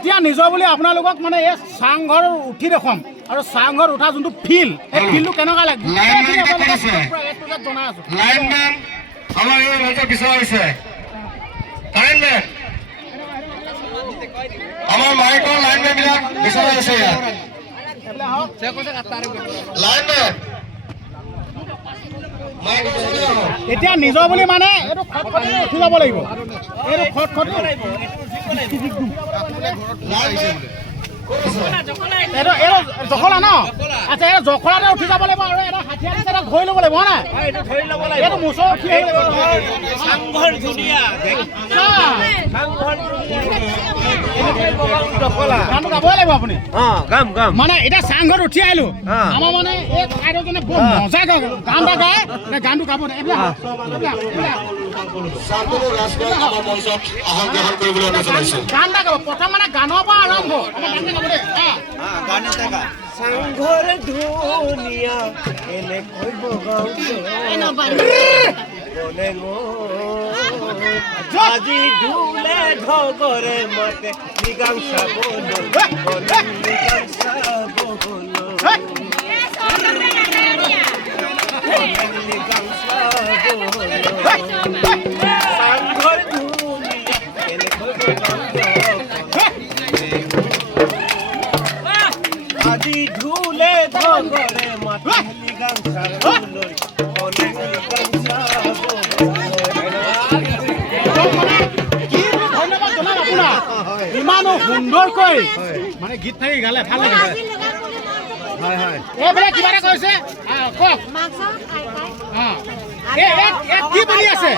এতিয়া নিজৰ বুলি আপোনালোকক মানে এই চাংঘৰ উঠি দেখুৱাম আৰু চাংঘৰ উঠা যোনটো ফিল এই ফিলটো কেনেকুৱা লাগে জনাই আছো লাইনমেন আমাৰ এই মঞ্চ পিছুৱাই আছে লাইনমেন আমাৰ মাইকৰ লাইনমেন বিলাক পিছুৱাই আছে লাইনমেন এতিয়া নিজৰ বুলি মানে এইটো খটখটি উঠি যাব লাগিব এইটো খটখটি এইটো জখলা ন আচ্ছা এই জখলাতে উঠি যাব লাগিব আৰু এটা হাতীয়া দিছে এটা ধৰি ল'ব লাগিব হয় নাই এইটো মুচৰ উঠি আহিব লাগিব চাংঘৰ ধুনীয়া গানটো গাবই লাগিব আপুনি গাম গাম মানে এতিয়া চাংঘৰত উঠি আহিলো আমাৰ মানে এই ঠাইটোজনে বৰ মজা গান এটা গায় গানটো গাব গান এটা গাব প্ৰথম মানে গানৰ পৰা আৰম্ভ আমাৰ গানটো গাব দেই চাংঘৰ ধুনীয়া এনে কইব আজি ঢুলে ঢগরে মতে মৃগাংসা বলো মৃগাংসা বলো সাংঘর ধুনিয়া এনে আজি ঢুলে ঢগরে মতে মৃগাংসা বলো অনেক মৃগাংসা ইমানো সুন্দৰকৈ মানে গীত থাকি গালে ভাল লাগে এইফালে কিবা এটা কৈছে কওক কি বলি আছে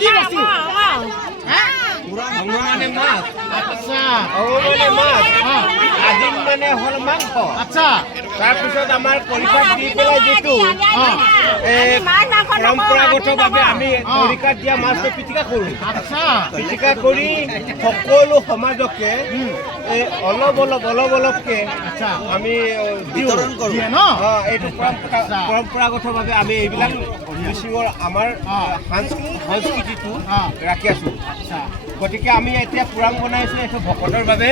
কি বস্তু আজিম মানে হল মাংস আচ্ছা তাৰপিছত আমাৰ খৰিকাত দি পেলাই যিটো পৰম্পৰাগতভাৱে আমি খৰিকাত দিয়া মাছটো পিটিকা কৰোঁ আচ্ছা পিটিকা কৰি সকলো সমাজকে অলপ অলপকে আমি দিওঁ এইটো পৰম্পৰাগতভাৱে আমি এইবিলাক মিচিঙৰ আমাৰ সংস্কৃতিটো ৰাখি আছোঁ গতিকে আমি এতিয়া পুৰাং বনাইছোঁ এইটো ভকতৰ বাবে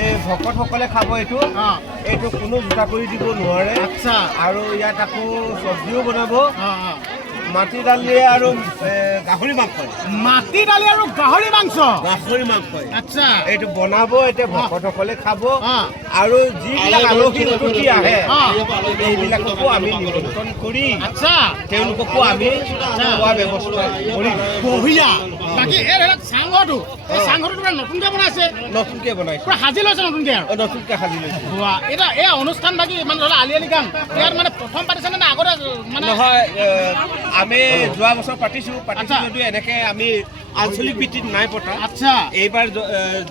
এই ভকতসকলে খাব এইটো কোনো জোতা কৰি দিব নোৱাৰে আৰু ইয়াত আকৌ চব্জিও বনাব মাটি দালি আৰু গাহৰি মাংস আচ্ছা এইটো বনাব এতিয়া ভকতসকলে খাব আৰু যিবিলাক আলহী অতিথি আহে এইবিলাককো আমি নিমন্ত্ৰণ কৰি তেওঁলোককো আমি খোৱা ব্যৱস্থা কৰিম বঢ়িয়া বাকী চাংঘৰটো নতুনকে বনাইছে নতুনকে বনাইছে সাজি লৈছে নতুনকে সাজি লৈছে এতিয়া এই অনুষ্ঠান বাকী মানে ধৰা আলি আলি গান ইয়াত মানে প্ৰথম পাতিছে নে আগতে মানে নহয় আমি যোৱা বছৰ পাতিছো যদিও এনেকে আমি আঞ্চলিক ভিত্তিত নাই পতা আচ্ছা এইবাৰ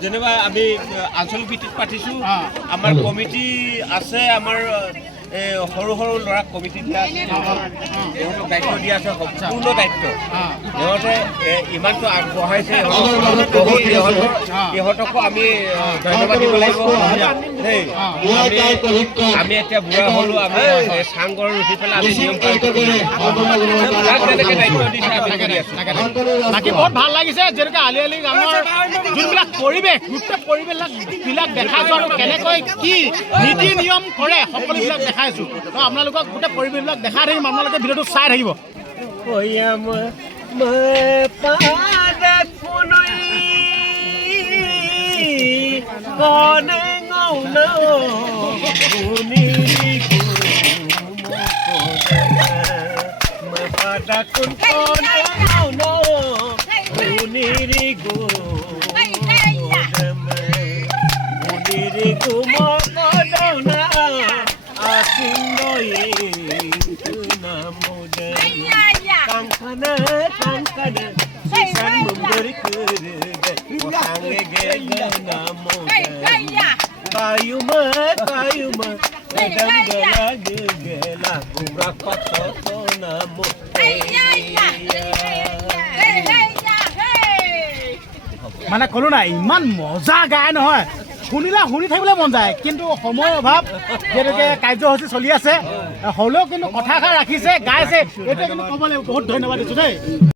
যেনিবা আমি আঞ্চলিক ভিত্তিত পাতিছো আমাৰ কমিটি আছে আমাৰ সৰু সৰু ল'ৰা কমিটি দিয়া সিহঁতক দায়িত্ব দিয়া আছে সম্পূৰ্ণ দায়িত্ব সিহঁতে ইমানটো আগবঢ়াইছে সিহঁতকো আমি ধন্যবাদ দিব লাগিব দেই আমি এতিয়া বুঢ়া হ'লো আমি চাংঘৰ উঠি পেলাই আমি নিয়ম যেনেকৈ দায়িত্ব দিছে আমি কৰি আছোঁ বাকী বহুত ভাল লাগিছে যেনেকৈ আলি আলি গাঁৱৰ যোনবিলাক পৰিৱেশ গোটেই পৰিৱেশবিলাক দেখাইছোঁ আৰু কেনেকৈ কি নীতি নিয়ম কৰে সকলোবিলাক দেখাইছোঁ তো আপোনালোকক গোটেই পৰিৱেশবিলাক দেখাই থাকিম আপোনালোকে ভিডিঅ'টো চাই থাকিব মানে ক'লো নাই ইমান মজা গায় নহয় শুনিলে শুনি থাকিবলৈ মন যায় কিন্তু সময়ৰ অভাৱ যেনেকৈ কাৰ্যসূচী চলি আছে হ'লেও কিন্তু কথাষাৰ ৰাখিছে গাইছে এইটোৱে কিন্তু ক'ব লাগিব বহুত ধন্যবাদ দিছোঁ দেই।